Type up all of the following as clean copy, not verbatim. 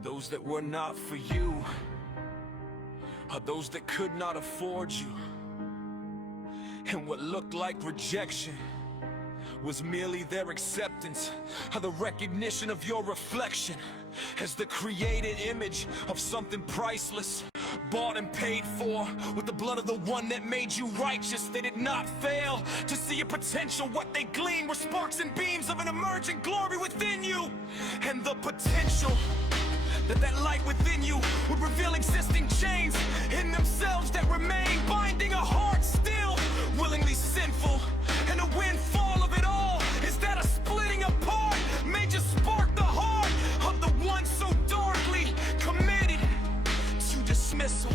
Those that were not for you are those that could not afford you. And what looked like rejection was merely their acceptance of the recognition of your reflection as the created image of something priceless, bought and paid for with the blood of the one that made you righteous. They did not fail to see your potential. What they gleaned were sparks and beams of an emerging glory within you, and the potential that light within you would reveal existing chains in themselves that remain, binding a heart still willingly sinful. And the windfall of it all is that a splitting apart may just spark the heart of the one so darkly committed to dismissal.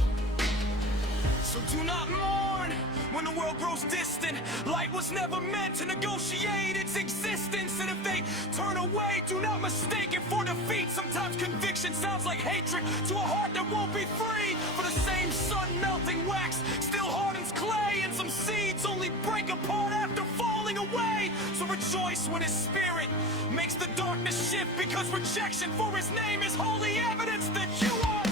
So do not mourn when the world grows distant. Light was never meant to negotiate its existence. And if they turn away, do not mistake it for defeat. Sometimes conviction sounds like hatred to a heart that won't be free. For the same sun melting wax still hardens clay, and some seeds only break apart after falling away. So rejoice when his spirit makes the darkness shift, because rejection for his name is holy evidence that you are.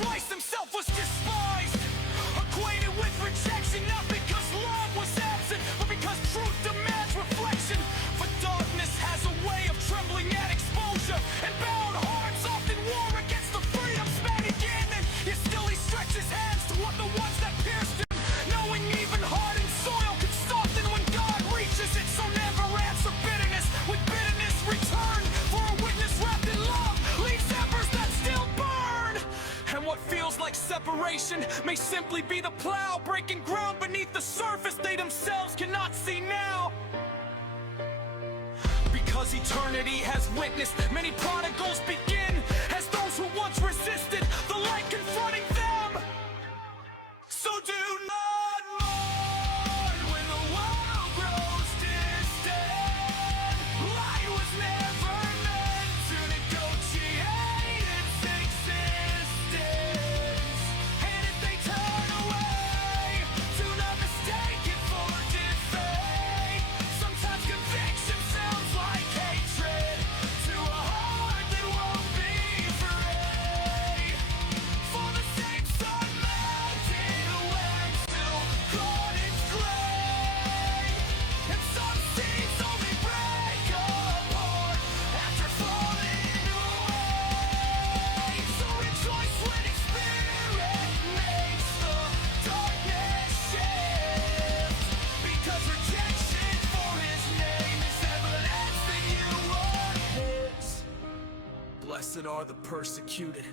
Christ himself was despised, acquainted with rejection, not because love was absent, but because truth demands reflection. For darkness has a way of trembling at exposure, and bound hearts often war against the freedom spanning in. And yet still he stretches hands toward the ones that pierced him, knowing even hardened soil can soften when God reaches it. So never answer bitterness with bitterness. Return for a witness wrapped in love leaves embers that still burn. And what feels like separation may simply be the plow breaking ground beneath the surface they themselves cannot see now. Because eternity has witnessed many prodigals begin as those who once resisted the light confronting them. So do not mourn when the world grows distant. Light was never meant to negotiate its existence. And if they turn away, do not mistake it for defeat. Sometimes conviction sounds like hatred to a heart that won't be free. For the same sun melted wax still caught its clay, and some seeds only break apart after falling away. So rejoice when his spirit makes the darkness shift, because rejection for his name is evidence that you are his. Blessed are the persecuted,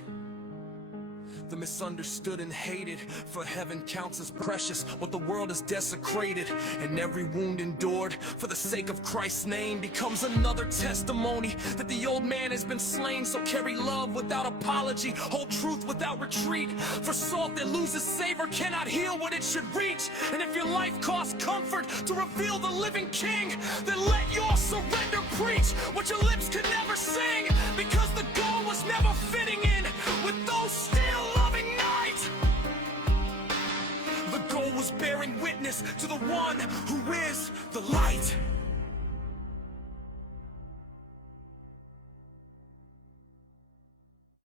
the misunderstood and hated, for heaven counts as precious what the world has desecrated. And every wound endured for the sake of Christ's name becomes another testimony that the old man has been slain. So carry love without apology, hold truth without retreat, for salt that loses savor cannot heal what it should reach. And if your life costs comfort to reveal the living King, then let your surrender preach what your lips could never sing, because the goal was never fitting in with those still loving night. The goal was bearing witness to the one who is the light.